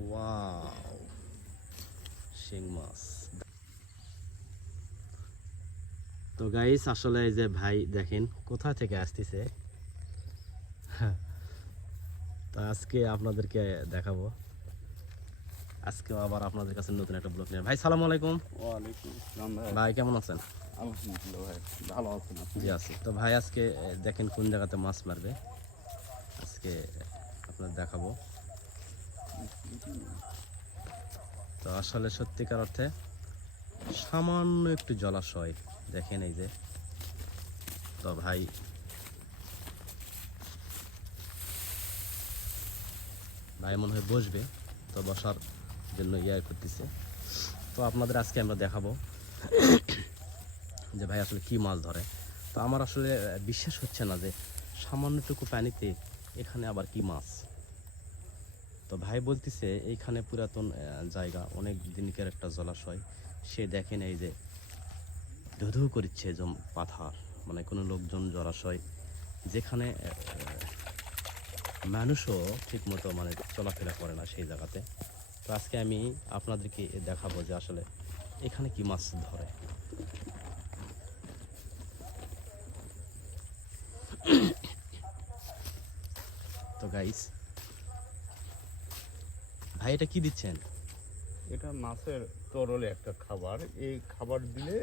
Wow, শিং মাছ। তো guys আসলে এই যে ভাই দেখেন কোথা থেকে আসতেছে। তো আজকে আপনাদেরকে দেখাবো, আজকে আবার আপনাদের কাছে নতুন একটা ব্লগ নিয়ে। ভাই সালাম আলাইকুম। ওয়ালাইকুম আসসালাম ভাই। ভাই কেমন আছেন? আলহামদুলিল্লাহ ভাই, ভালো আছেন আপনি? জি আছি। তো ভাই আজকে দেখেন কোন জায়গাতে মাছ মারবে, আজকে আপনাদের দেখাবো। তো আসলে সত্যিকার অর্থে সামান্য একটু জলাশয় দেখেন এই যে। তো ভাই ভাই মনে হয় বসবে, তো বসার জন্য ইয়ে করতেছে। তো আপনাদের আজকে আমরা দেখাবো যে ভাই আসলে কি মাছ ধরে। তো আমার আসলে বিশ্বাস হচ্ছে না যে সামান্যটুকু পানিতে এখানে আবার কি মাছ। তো ভাই বলতেছে এইখানে পুরাতন জায়গা, অনেক দিনকার একটা জলাশয়। সে দেখেন এই যে ধুধু করছে পাথর, মানে কোনো লোকজন জলাশয় যেখানে মানুষও ঠিক মতো মানে চলাফেরা করে না সেই জায়গাতে। তো আজকে আমি আপনাদেরকে দেখাবো যে আসলে এখানে কি মাছ ধরে। তো গাইস ভাই এটা কি দিচ্ছেন? এটা মাছের তরলে একটা খাবার। এই খাবার দিলে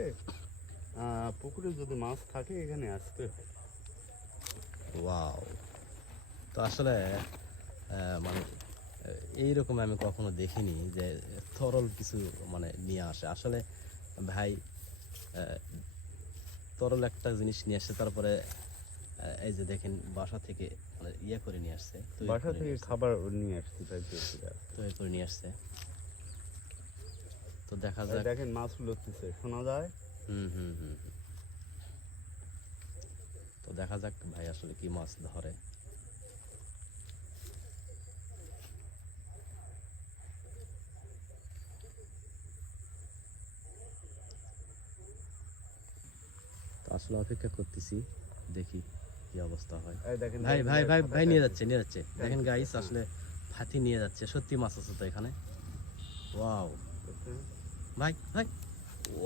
পুকুরে যদি মাছ থাকে এখানে আসতে হয়। ওয়াও। তো আসলে মানে এইরকম আমি কখনো দেখিনি যে তরল কিছু মানে নিয়ে আসে। আসলে ভাই তরল একটা জিনিস নিয়ে আসছে, তারপরে এই যে দেখেন বাসা থেকে মানে ইয়ে করে নিয়ে আসছে, বাসা থেকে খাবার নিয়ে আসছি তাই তৈরি করে নিয়ে আসছে। তো দেখা ভাই যাক। দেখেন মাছ লড়তেছে, শোনা যায়। হুম হুম হুম হুম। তো দেখা যাক ভাই আসলে কি মাছ ধরে। তো আসলে অপেক্ষা করতেছি, দেখি কি অবস্থা হয়। এই দেখেন ভাই দেখেন ভাই ভাই, ভাই ভাই ফাটাতে নিয়ে আছে। যাচ্ছে নিয়ে যাচ্ছে, দেখেন গাইস হ্যাঁ। আসলে ফাতি নিয়ে যাচ্ছে, সত্যি মাছ আছে তো এখানে। ওয়াও বুঝছেন? ভাই ভাই,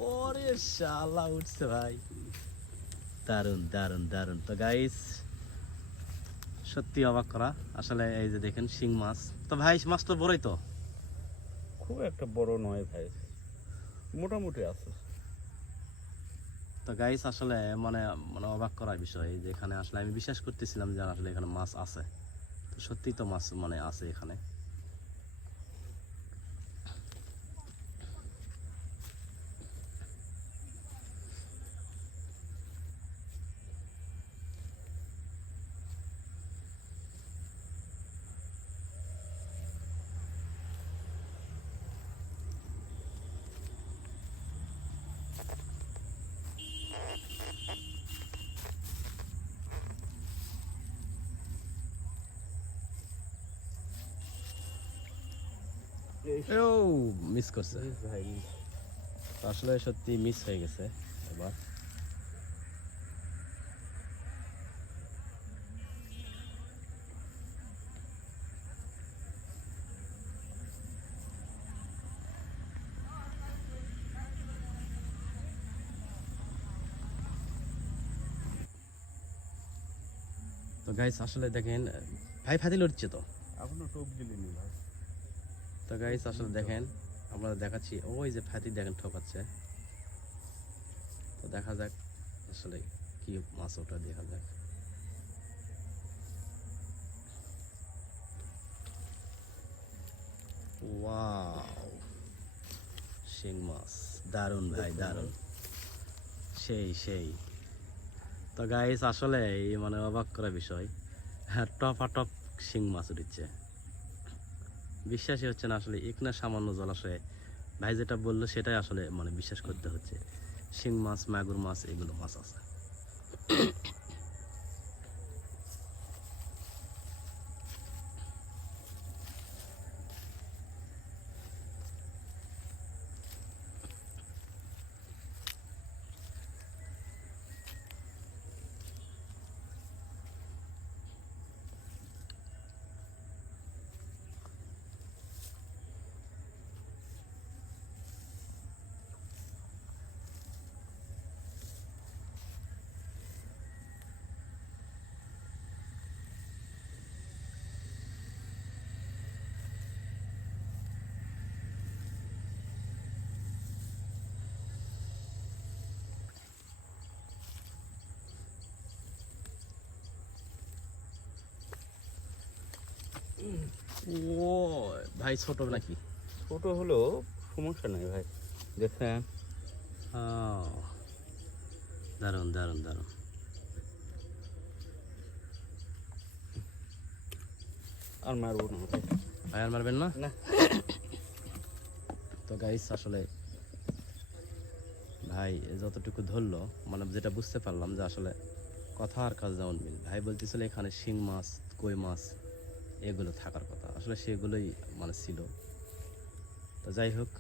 ওরে শালা উঠছে ভাই, দারুন দারুন দারুন। তো গাইস সত্যি অবাক করা আসলে, এই যে দেখেন শিং মাছ। তো ভাই মাছ তো বড়ই তো। খুব একটা বড় নয় ভাই, মোটামুটি আছে। তো গাইস আসলে মানে মানে অবাক করার বিষয় যে এখানে আসলে আমি বিশ্বাস করতেছিলাম যে আসলে এখানে মাছ আছে। তো সত্যি তো মাছ মানে আছে এখানে। ও মিস করছে। ভাই তো আসলে সত্যি মিস হয়ে গেছে এবার। তো গাইস আসলে দেখেন ভাই ফাতিল উঠছে তো। এখনো টোপ গেলিনি ভাই। তো গাইস আসলে দেখেন আপনারা দেখাচ্ছি, ওই যে ফাতি দেখেন ঠকাচ্ছে। তো দেখা যাক আসলে কি মাছ ওটা, দেখা যাক। ওয়াও, শিং মাছ, দারুন ভাই দারুন, সেই সেই। তো গাইস আসলে এই মানে অবাক করা বিষয়, হ্যাঁ টপাটপ শিং মাছ উঠছে, বিশ্বাসই হচ্ছে না আসলে এখানে সামান্য জলাশয়ে ভাই যেটা বললো সেটাই আসলে মানে বিশ্বাস করতে হচ্ছে। শিং মাছ মাগুর মাছ এগুলো মাছ আছে। ও ভাই ছোট নাকি? ছোট হলো সমস্যা নাই ভাই, দেখেন। ও, দারুণ দারুণ দারুণ। আর মারবো না ভাই। ভাই আর মারবেন না? না। তো গাইস আসলে ভাই যতটুকু ধরলো, মানে যেটা বুঝতে পারলাম যে আসলে কথা আর কাজ যেমন মিল। ভাই বলতেছিল এখানে শিং মাছ, কই মাছ এগুলো থাকার কথা, আসলে সেগুলোই মানে ছিল। তো যাই হোক,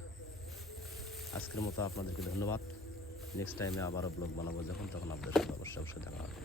আজকের মতো আপনাদেরকে ধন্যবাদ। নেক্সট টাইমে আবারও ব্লগ বানাবো যখন, তখন আপনাদের সাথে অবশ্যই দেখা হবে।